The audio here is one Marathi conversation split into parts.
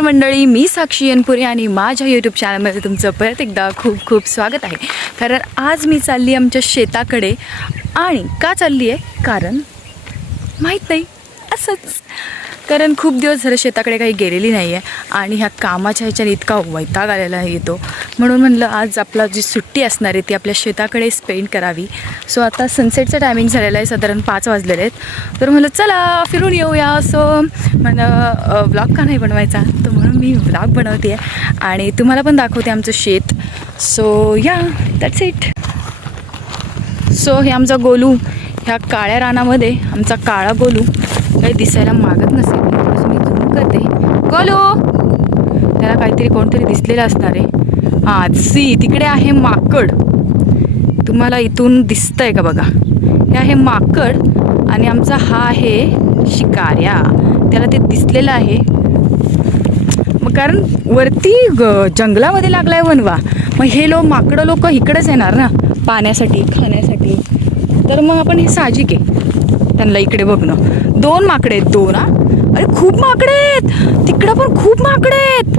मंडळी, मी साक्षी अनपुरे आणि माझ्या यूट्यूब चॅनलमध्ये तुमचं परत एकदा खूप खूप स्वागत आहे. कारण आज मी चालली आमच्या शेताकडे. आणि का चालली आहे कारण माहीत नाही, असंच. कारण खूप दिवस झाले शेताकडे काही गेलेली नाही आहे आणि ह्या कामाच्या ह्याच्याने इतका वैताग आलेला येतो. म्हणून म्हणलं आज आपला जी सुट्टी असणार आहे ती आपल्या शेताकडे स्पेंड करावी. सो आता सनसेटचं टायमिंग झालेलं आहे, साधारण 5 वाजलेले आहेत. तर म्हणलं चला फिरून येऊया. सो मला व्लॉग का नाही बनवायचा, तर म्हणून मी व्लॉग बनवते आहे आणि तुम्हाला पण दाखवते आमचं शेत. सो या दॅट्स इट. सो हे आमचा गोलू, ह्या काळ्या रानामध्ये आमचा काळा गोलू काही दिसायला मागत नसेल, मी झूम करते. गोलू, त्याला काहीतरी कोणतरी दिसलेलं असणार आहे. हां सी, तिकडे आहे माकड. तुम्हाला इथून दिसतंय का बघा, हे आहे माकड आणि आमचा हा आहे शिकाऱ्या. त्याला ते दिसलेलं आहे. मग कारण वरती जंगलामध्ये लागलाय वनवा, मग हे माकडं लोक इकडेच येणार ना पाण्यासाठी, खाण्यासाठी. तर मग आपण हे साहजिक आहे त्यांना इकडे बघणं. 2 माकडे आहेत, 2. अरे खूप माकडे आहेत तिकडं, पण खूप माकडे आहेत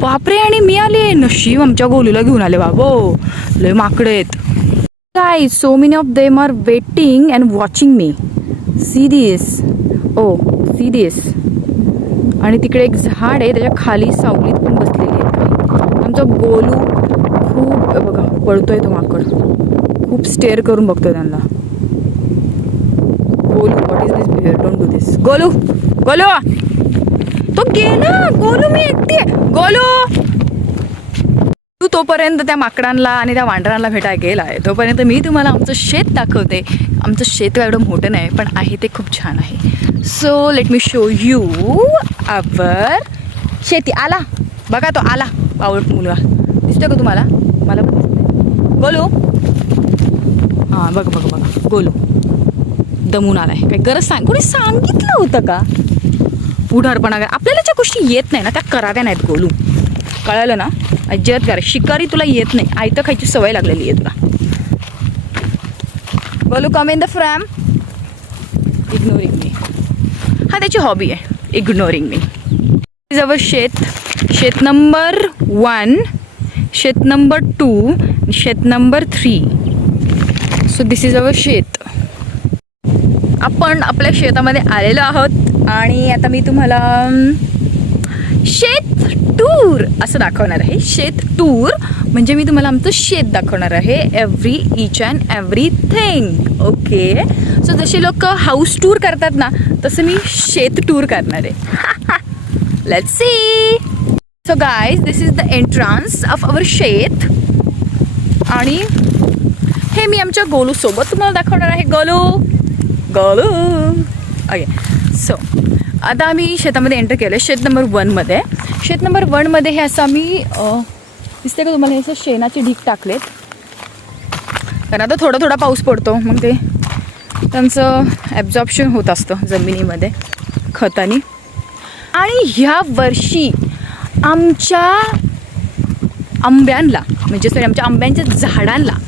बापरे. आणि मी आले, नशीब आमच्या गोलूला घेऊन आले बाबो, लय माकडे आहेत. काय so many of them are waiting and watching me. See this, oh see this. आणि तिकडे एक झाड आहे, त्याच्या खाली सावलीत पण बसलेली आहे. आमचा गोलू खूप बघा पळतोय, तो माकड खूप स्टेअर करून बघतोय त्यांना. Golu, what is this behaviour, don't do this. Golu, Golu तो गेला. गोलू, मी एकटी आहे. गोलू, तू तोपर्यंत त्या माकडांना आणि त्या वांढरांना भेटायला गेला आहे, तोपर्यंत मी तुम्हाला आमचं शेत दाखवते. आमचं शेत एवढं मोठं नाही पण आहे ते खूप छान आहे. So let me show you our शेती. आला बघा, तो आला पावट मुलगा. दिसतो का तुम्हाला? मला पण दिसतंय. गोलू, हां बघा बघा बघा, गोलू दमून आलाय. काही गरज कोणी सांगितलं होतं का? पुढारपणा आपल्याला ज्या गोष्टी येत नाही ना त्या कराव्या नाहीत गोलू, कळालं ना? अजिबात करा. शिकारी तुला येत नाही, आयतं खायची सवय लागलेली आहे तुला. गोलू, कम इन द फ्रॅम. इग्नोरिंग मी, हा त्याची हॉबी आहे, इग्नोरिंग मी. इज अवर शेत. शेत नंबर 1, शेत नंबर 2, शेत number 3. So this is our शेत. आपण आपल्या शेतामध्ये आलेलो आहोत आणि आता मी तुम्हाला शेत टूर असं दाखवणार आहे. शेत टूर म्हणजे मी तुम्हाला आमचं शेत दाखवणार आहे, each and everything. Okay. So जसे लोक हाऊस टूर करतात ना, तसं मी शेत टूर करणार आहे. Let's see. So guys, this is the entrance of our शेत. आणि हे मी आमच्या गोलू सोबत तुम्हाला दाखवणार आहे. गोलू, गोलू. ओके. सो आता आम्ही शेतामध्ये एंटर केलं, शेत नंबर 1मध्ये. शेत नंबर 1मध्ये हे असं आम्ही दिसते का तुम्हाला, हे असं शेणाचे ढीक टाकलेत. कारण आता थोडा थोडा पाऊस पडतो, मग ते त्यांचं ॲब्झॉर्प्शन होत असतं जमिनीमध्ये खतानी. आणि ह्या वर्षी आमच्या आंब्यांना, म्हणजे सॉरी आमच्या आंब्यांच्या झाडांना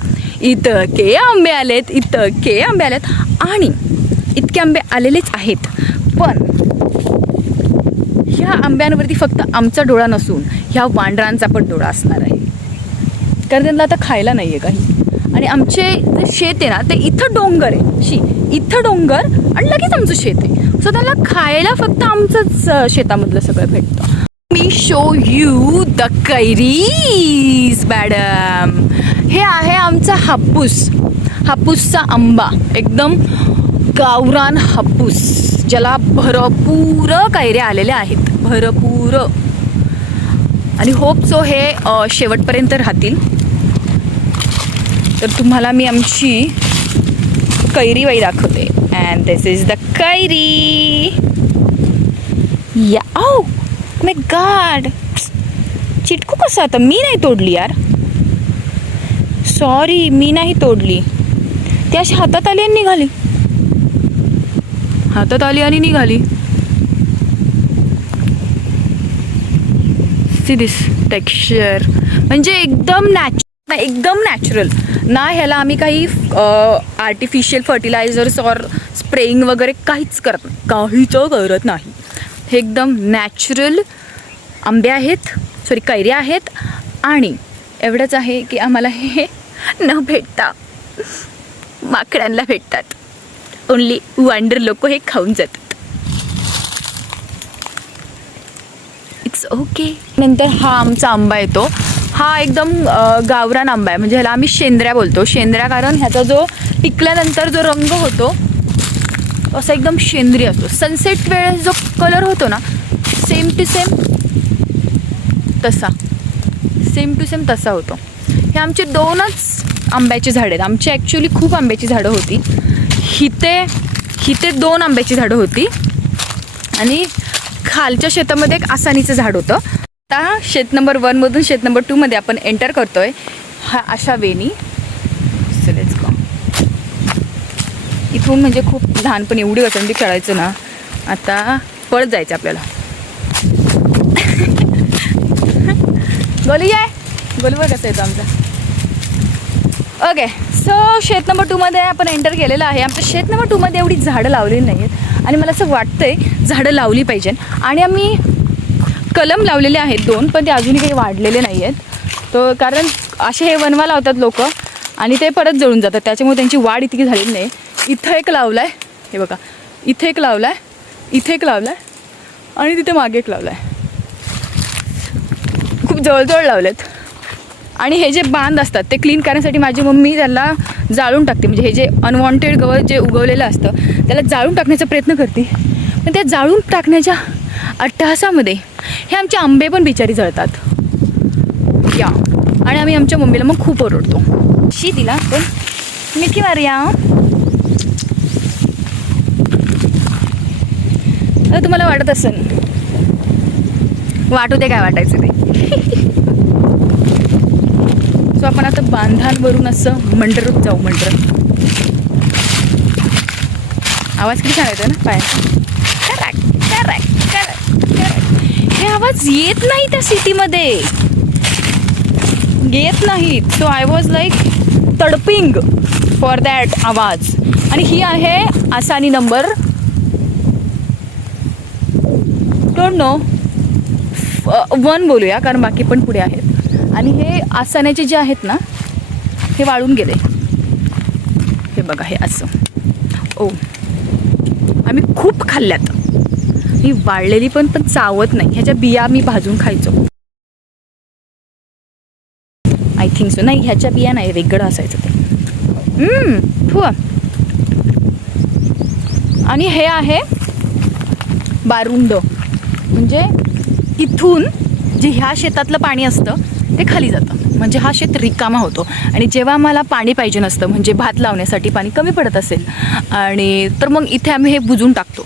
इतके आंबे आलेत, इतके आंबे आलेत. आणि इतके आंबे आलेलेच आहेत, पण ह्या आंब्यांवरती फक्त आमचा डोळा नसून ह्या वांढरांचा पण डोळा असणार आहे. कारण त्यांना आता खायला नाही आहे काही. आणि आमचे जे शेत आहे ना ते इथं डोंगर आहे, इथं डोंगर आणि लगेच आमचं शेत आहे. सो त्याला खायला फक्त आमचंच शेतामधलं सगळं भेटतं. मी show you the carries madam. हे आहे आमचा हापूस, हापूसचा आंबा, एकदम गावरान हापूस, ज्याला भरपूर कैऱ्या आलेल्या आहेत, भरपूर. आणि होप सो हे शेवटपर्यंत राहतील. तर तुम्हाला मी आमची कैरीबाई दाखवते. अँड दिस इज द कैरी. या, ओ माय गॉड, चिटकू कसं? आता मी नाही तोडली यार, सॉरी मी नाही तोडली. ती अशी हातात आली आणि निघाली, हातात आली आणि निघाली. सी दिस टेक्स्चर, म्हणजे एकदम एकदम नॅचरल ना. ह्याला आम्ही काही आर्टिफिशियल फर्टिलायझर्स और स्प्रेइंग वगैरे काहीच करत नाही. हे एकदम नॅचरल आंबे आहेत, सॉरी कैऱ्या आहेत आणि एवढंच आहे की आम्हाला हे न भेटता माकडांना भेटतात. ओन्ली वांडर लोक हे खाऊन जातात. It's okay. नंतर हा आमचा आंबा येतो. हा एकदम गावरान आंबा आहे, म्हणजे ह्याला आम्ही शेंद्र्या बोलतो. शेंद्र्या कारण ह्याचा जो पिकल्यानंतर जो रंग होतो असा एकदम शेंद्री असतो. सनसेट वेळेस जो कलर होतो ना, सेम टू सेम तसा होतो. हे आमचे 2च आंब्याची झाडं आहेत. आमची ॲक्च्युली खूप आंब्याची झाडं होती. हिते 2 आंब्याची झाडं होती आणि खालच्या शेतामध्ये एक आसानीचं झाड होतं. आता शेत नंबर 1 मधून शेत नंबर 2 मध्ये आपण एंटर करतोय. हा अशा वेनी इथून म्हणजे खूप लहानपणी एवढी वसंती खेळायचं ना, आता पळत जायचं आपल्याला. गोलू आहे, गोलू बघ कसं येतो आमचा. ओके, सो शेत नंबर 2 मध्ये आपण एंटर केलेलं आहे. आमच्या शेत नंबर 2 मध्ये एवढी झाडं लावलेली नाही आहेत आणि मला असं वाटतंय झाडं लावली पाहिजे. आणि आम्ही कलम लावलेले आहेत 2, पण ते अजूनही काही वाढलेले नाही आहेत. तो कारण असे हे वनवा लावतात लोक आणि ते परत जळून जातात, त्याच्यामुळे त्यांची वाढ इतकी झालेली नाही. इथं एक लावला आहे, हे बघा, इथे एक लावला आहे, इथे एक लावला आहे आणि तिथे मागे एक लावला आहे. खूप जवळजवळ लावलेत. आणि हे जे बांध असतात ते क्लीन करण्यासाठी माझी मम्मी त्याला जाळून टाकते. म्हणजे हे जे अनवॉन्टेड गवत जे उगवलेलं असतं त्याला जाळून टाकण्याचा प्रयत्न करते. पण त्या जाळून टाकण्याच्या अट्टहासामध्ये हे आमचे आंबे पण बिचारी जळतात या. आणि आम्ही आमच्या मम्मीला मग खूप ओरडतो. शी दिला पण मिठी मारूया. तर तुम्हाला वाटत असेल, वाटू दे काय वाटायचं ते. सो आपण आता बांधांवरून असं मंडरत जाऊ. आवाज किती छान येतो ना पाय. हे आवाज येत नाही त्या सिटीमध्ये, येत नाहीत. सो आय वॉज लाईक तडपिंग फॉर दॅट आवाज. आणि ही आहे आसानी नंबर डोंट नो 1 बोलूया, कारण बाकी पण पुढे आहेत. आणि हे आसाण्याचे जे आहेत ना, हे वाळून गेले. हे बघा, हे असं. ओ, आम्ही खूप खाल्ल्यात. ही वाळलेली पण चावत नाही. ह्याच्या बिया मी भाजून खायचो. I think so. नाही, ह्याच्या बिया नाही, वेगळं असायचं ते. आणि हे आहे बारुंड. म्हणजे इथून जे ह्या शेतातलं पाणी असतं ते खाली जातं, म्हणजे हा शेत रिकामा होतो. आणि जेव्हा मला पाणी पाहिजे नसतं, म्हणजे भात लावण्यासाठी पाणी कमी पडत असेल आणि तर मग इथे आम्ही हे बुजून टाकतो.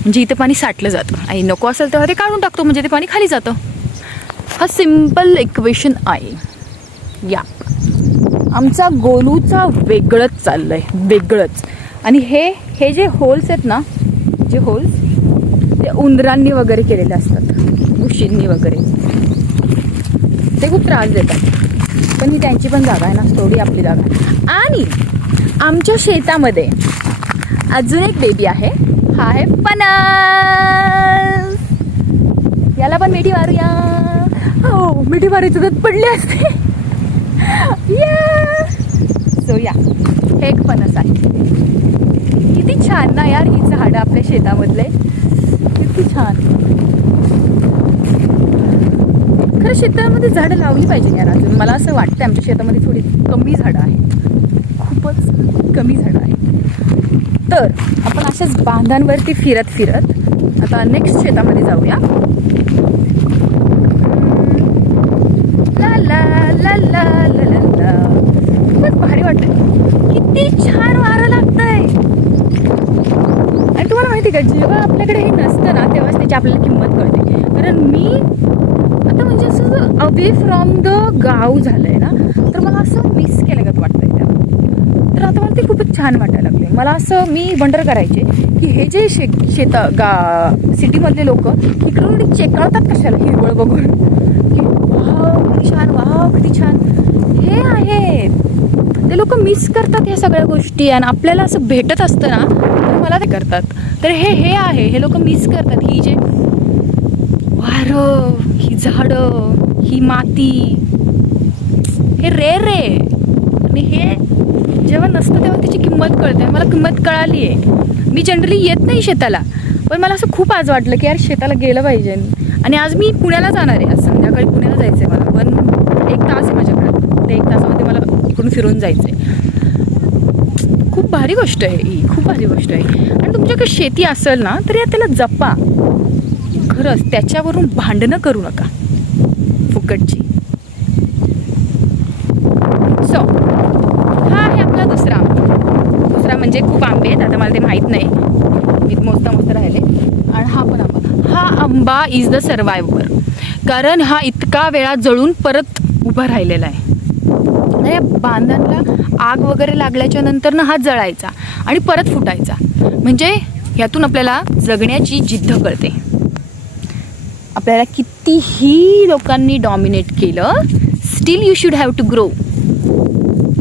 म्हणजे इथे पाणी साठलं जातं आणि नको असेल तेव्हा ते काढून टाकतो, म्हणजे ते पाणी खाली जातं. हा सिम्पल इक्वेशन आहे. या आमचा गोलूचा वेगळंच चाललं आहे, वेगळंच. आणि हे जे होल्स आहेत ना, जे होल्स ते उंदरांनी वगैरे केलेले असतात, उशींनी वगैरे. ते खूप त्रास देतात, पण ही त्यांची पण जागा आहे ना, थोडी आपली जागा आहे. आणि आमच्या शेतामध्ये अजून एक बेबी आहे. हा आहे फणस. याला पण मिठी मारूया. हो, मिठी मारायची तर पडली असते. सो या, हे एक फणस आहे. किती छान ना यार ही झाडं आपल्या शेतामधले, किती छान. खरं शेतामध्ये झाडं लावली पाहिजे यार. अजून मला असं वाटतं आमच्या शेतामध्ये थोडी कमी झाडं आहेत, खूपच कमी झाडं आहेत. तर आपण अशाच बांधांवरती फिरत आता नेक्स्ट शेतामध्ये जाऊया. ला ला ला ला ला ला. खूपच भारी वाटतंय, किती छान वारं लागतंय. आणि तुम्हाला माहिती का, जेव्हा आपल्याकडे हे नसतं ना, तेव्हाच त्याची आपल्याला किंमत कळते. कारण मी आता म्हणजे असं अवे फ्रॉम द गाव झालंय ना, तर मला असं मिस केल्यागत वाटतंय त्याला. तर आता मला ते खूपच छान वाटायला लागले. मला असं मी वंडर करायचे की हे जे सिटीमधले लोक इकडून चेकाळतात कशाला हिरवळ बघून, की वाव किती छान, वाव किती छान. हे आहेत ते लोक मिस करतात ह्या सगळ्या गोष्टी. आणि आपल्याला असं भेटत असतं ना, तर मला ते करतात. तर हे आहे, हे लोक मिस करतात. ही जे वारं, ही झाडं, ही माती, हे रेअर आहे. आणि हे जेव्हा नसतं तेव्हा त्याची किंमत कळते. मला किंमत कळाली आहे. मी जनरली येत नाही शेताला, पण मला असं खूप आज वाटलं की यार शेताला गेलं पाहिजे. आणि आज मी पुण्याला जाणार आहे. आज संध्याकाळी पुण्याला जायचं आहे मला, पण 1 तास आहे माझ्याकडे. त्या 1 तासामध्ये मला इकडून फिरून जायचं आहे. खूप भारी गोष्ट आहे ही, खूप भारी गोष्ट आहे. आणि तुमच्याकडे शेती असेल ना तर या त्याला जपा. खरंच त्याच्यावरून भांडणं करू नका फुकटची. सो हा आहे आपला दुसरा म्हणजे खूप आंबे आहेत. आता मला ते माहीत नाही, मी मोजता राहिले. आणि हा पण आंबा, हा आंबा इज द सर्वायव्हर. कारण हा इतका वेळा जळून परत उभा राहिलेला आहे. या बांधांना आग वगैरे लागल्याच्या नंतर ना हा जळायचा आणि परत फुटायचा. म्हणजे यातून आपल्याला जगण्याची जिद्द कळते. आपल्याला कितीही लोकांनी डॉमिनेट केलं, still you should have to grow.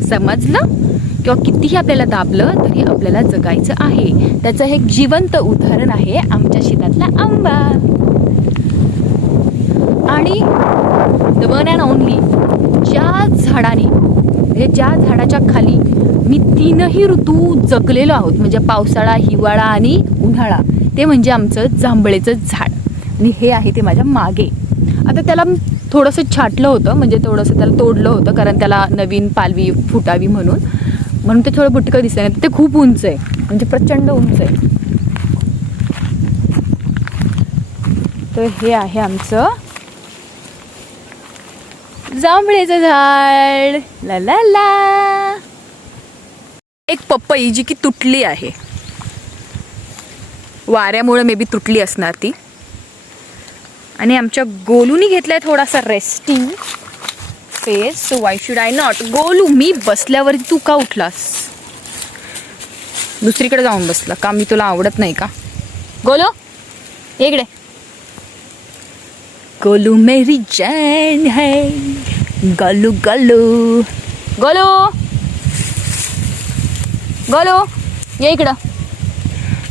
समजलं? किंवा कितीही आपल्याला दाबलं तरी आपल्याला जगायचं आहे. त्याचं हे एक जिवंत उदाहरण आहे आमच्या शेतातला आंबा. आणि द वन अँड ओनली, ज्या झाडाने म्हणजे ज्या झाडाच्या खाली मी 3ही ऋतू जगलेलो आहोत, म्हणजे पावसाळा, हिवाळा आणि उन्हाळा, ते म्हणजे आमचं जांभळेचं झाड. आणि हे आहे ते माझ्या मागे. आता त्याला थोडंसं छाटलं होतं, म्हणजे थोडंसं त्याला तोडलं होतं, कारण त्याला नवीन पालवी फुटावी म्हणून ते थोडं बुटकं दिसतं. नाही ते खूप उंच आहे, म्हणजे प्रचंड उंच आहे. तर हे आहे आमचं जांभळेचं झाड. ला ला ला. एक पपई जी की तुटली आहे, वाऱ्यामुळे मे बी तुटली असणार ती. आणि आमच्या गोलूनी घेतलाय थोडासा resting face. So why should I not. Golu, मी बसल्यावरती तू का उठलास? दुसरीकडे जाऊन बसला का? मी तुला आवडत नाही का? गोलू इकडे. गोलू मेरी जान है, गोलू गोलू गोलू गोलू ये इकडं.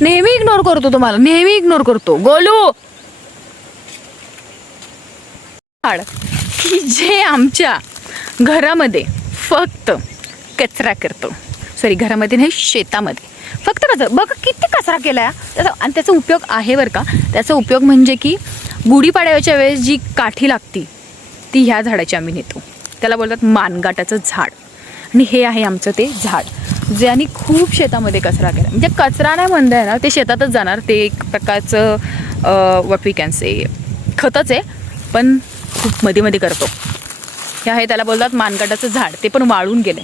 नेहमी इग्नोर करतो तुम्हाला, नेहमी इग्नोर करतो गोलू. की जे आमच्या घरामध्ये फक्त कचरा करतो. सॉरी, घरामध्ये नाही, शेतामध्ये फक्त कचरा. बघा किती कचरा केला त्याचा. आणि त्याचा उपयोग आहे बरं का. त्याचा उपयोग म्हणजे की गुढीपाडव्याच्या वेळेस जी काठी लागती ती ह्या झाडाची आम्ही नेतो. त्याला बोलतात मानगाटाचं झाड. आणि हे आहे आमचं ते झाड, जे आणि खूप शेतामध्ये कचरा केला. म्हणजे कचरा नाही म्हणता येणार, ते शेतातच जाणार. ते एक प्रकारचं व्हॉट वी कॅन से खतच आहे, पण खूप मध्ये मध्ये करतो. हे आहे त्याला बोलतात मानगाटाचं झाड. ते पण वाळून गेले.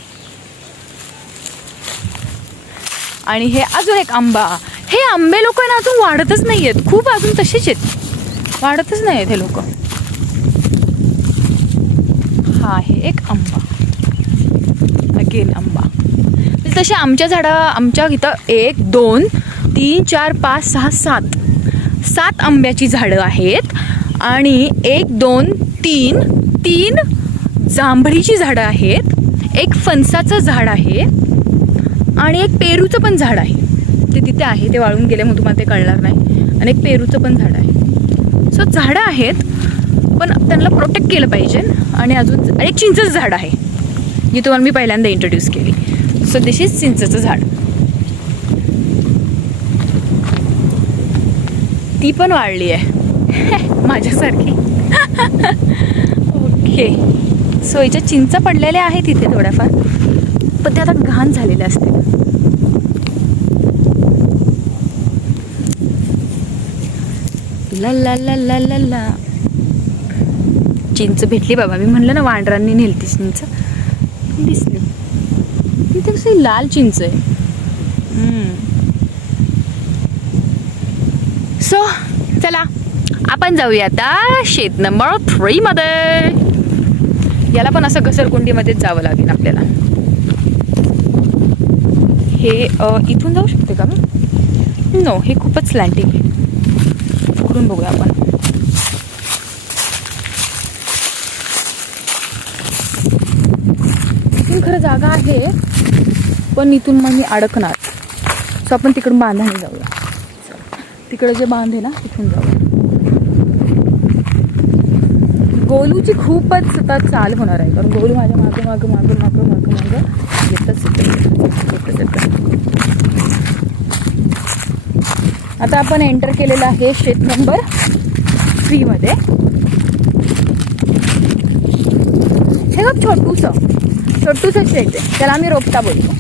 आणि हे अजून एक आंबा. हे आंबे लोक ना अजून वाढतच नाही आहेत, खूप अजून तसेच आहेत, वाढतच नाही आहेत हे लोक. हा आहे एक आंबा, अगेन आंबा. तसे आमच्या इथं 1 2 3 4 5 6 7 आंब्याची झाडं आहेत. आणि 1 2 3 जांभळीची झाडं आहेत. एक फणसाचं झाड आहे आणि एक पेरूचं पण झाड आहे. ते तिथे आहे, ते वाळून गेले म्हणून तुम्हाला ते कळणार नाही. आणि एक पेरूचं पण झाड आहे. सो झाडं आहेत, पण त्यांना प्रोटेक्ट केलं पाहिजे. आणि अजून एक चिंचेचं झाड आहे, जी तुम्हाला मी पहिल्यांदा इंट्रोड्यूस केली. सो दिस इज चिंचेचं झाड. ती पण वाढली आहे माझ्यासारखी. ओके. सो याच्या चिंचा पडलेल्या आहेत इथे थोड्याफार, पण ते आता घाण झालेले असते. ला ला ला ला ला ला. चिंच भेटली बाबा. मी म्हणलं ना वांडरांनी नेलती चिंच, दिसली. तिथे कशी लाल चिंच आहे. सो चला आपण जाऊया आता शेत नंबर 3 मध्ये. याला पण असं घसरकुंडीमध्येच जावं लागेल आपल्याला. हे इथून जाऊ शकते का मी? नो, हे खूपच स्लँटिंग आहे. इकडून बघूया आपण. इथून खरं जागा आहे, पण इथून मग मी अडकणार. सो आपण तिकडून बांधाने जाऊया. तिकडे जे बांध आहे ना तिथून जाऊया. गोलूची खूपच आता चाल होणार आहे, कारण गोलू माझ्या मागं मागं मागं मागं मागं मागं येतच येतं. आता आपण एंटर केलेलं आहे शेत नंबर 3 मध्ये. हे बघ छोटूसं शेत आहे, त्याला आम्ही रोपटा बोलतो.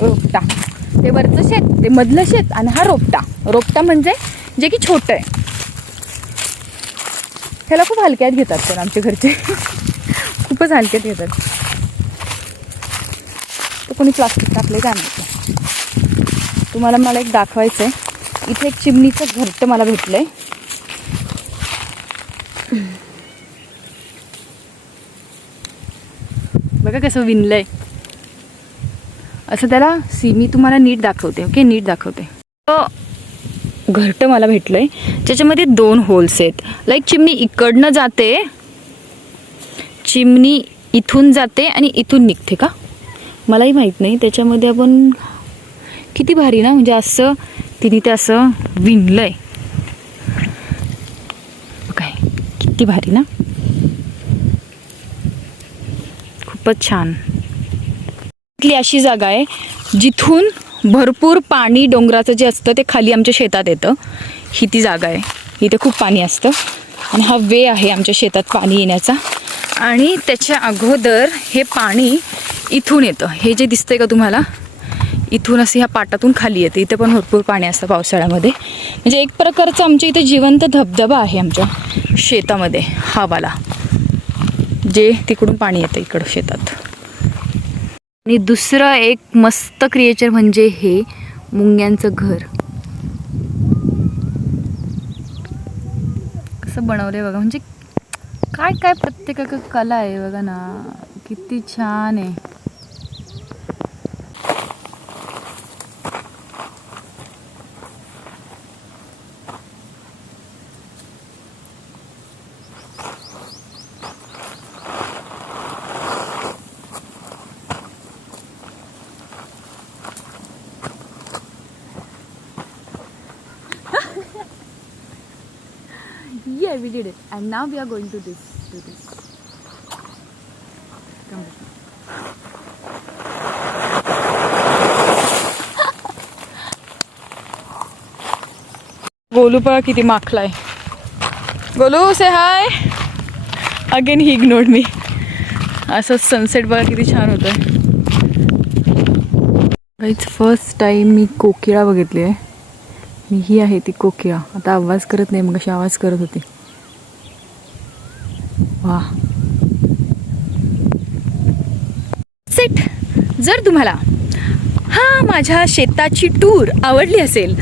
रोपटा ते वरचं शेत, ते मधलं शेत, आणि हा रोपटा म्हणजे जे की छोटं आहे. ह्याला खूप हलक्यात घेतात पण आमच्या घरचे खूपच हलक्यात घेतात. तर कोणी प्लास्टिक टाकले काय माहिती. तुम्हाला मला एक दाखवायचं आहे. इथे एक चिमणीचं घरटं मला भेटलंय. बघा कसं विणलंय असं त्याला. मी तुम्हाला नीट दाखवते. ओके, नीट दाखवते. घरटं मला भेटलंय ज्याच्यामध्ये 2 होल्स आहेत. लाईक चिमणी इकडनं जाते, चिमणी इथून जाते आणि इथून निघते का मलाही माहीत नाही. त्याच्यामध्ये आपण किती भारी ना, म्हणजे असं तिने ते असं विणलंय. काय किती भारी ना, खूपच छान. अशी जागा आहे जिथून भरपूर पाणी डोंगराचं जे असतं ते खाली आमच्या शेतात येतं. ही ती जागा आहे, इथे खूप पाणी असतं आणि हा वे आहे आमच्या शेतात पाणी येण्याचा. आणि त्याच्या अगोदर हे पाणी इथून येतं. हे जे दिसतंय का तुम्हाला, इथून असं ह्या पाटातून खाली येते. इथे पण भरपूर पाणी असतं पावसाळ्यामध्ये. म्हणजे एक प्रकारचं आमच्या इथे जिवंत धबधबा आहे आमच्या शेतामध्ये, हवाला, जे तिकडून पाणी येतं इकडं शेतात. आणि दुसरं एक मस्त क्रिएचर म्हणजे हे मुंग्यांचं घर. कसं बनवलंय बघा, म्हणजे काय काय प्रत्येकाचं कला आहे बघा ना, किती छान आहे. Yeah, we did it, and now we are going to do this. Come with me. Golu पहा किती माखलाय. गोलू से हाय. अगेन ही इग्नोर्ड मी. असं सनसेट बघा किती छान होतं. गाईज फर्स्ट टाइम मी कोकिळा बघितली आहे. ही आहे ती कोकिळा. आता आवाज करत नाही, मग अशी आवाज करत होती. वाह. सेट. जर तुम्हाला माझ्या शेताची टूर आवडली असेल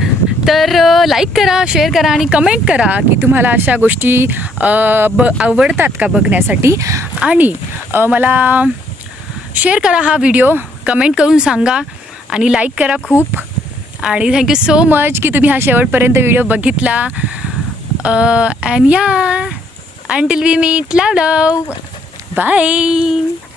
तर लाईक करा, शेअर करा आणि कमेंट करा की तुम्हाला अशा गोष्टी आवडतात का बघण्यासाठी. आणि मला शेअर करा हा व्हिडिओ, कमेंट करून सांगा आणि लाईक करा खूप. आणि थँक्यू सो मच की तुम्ही हा शेवटपर्यंत व्हिडिओ बघितला. And yeah, until we meet, love bye.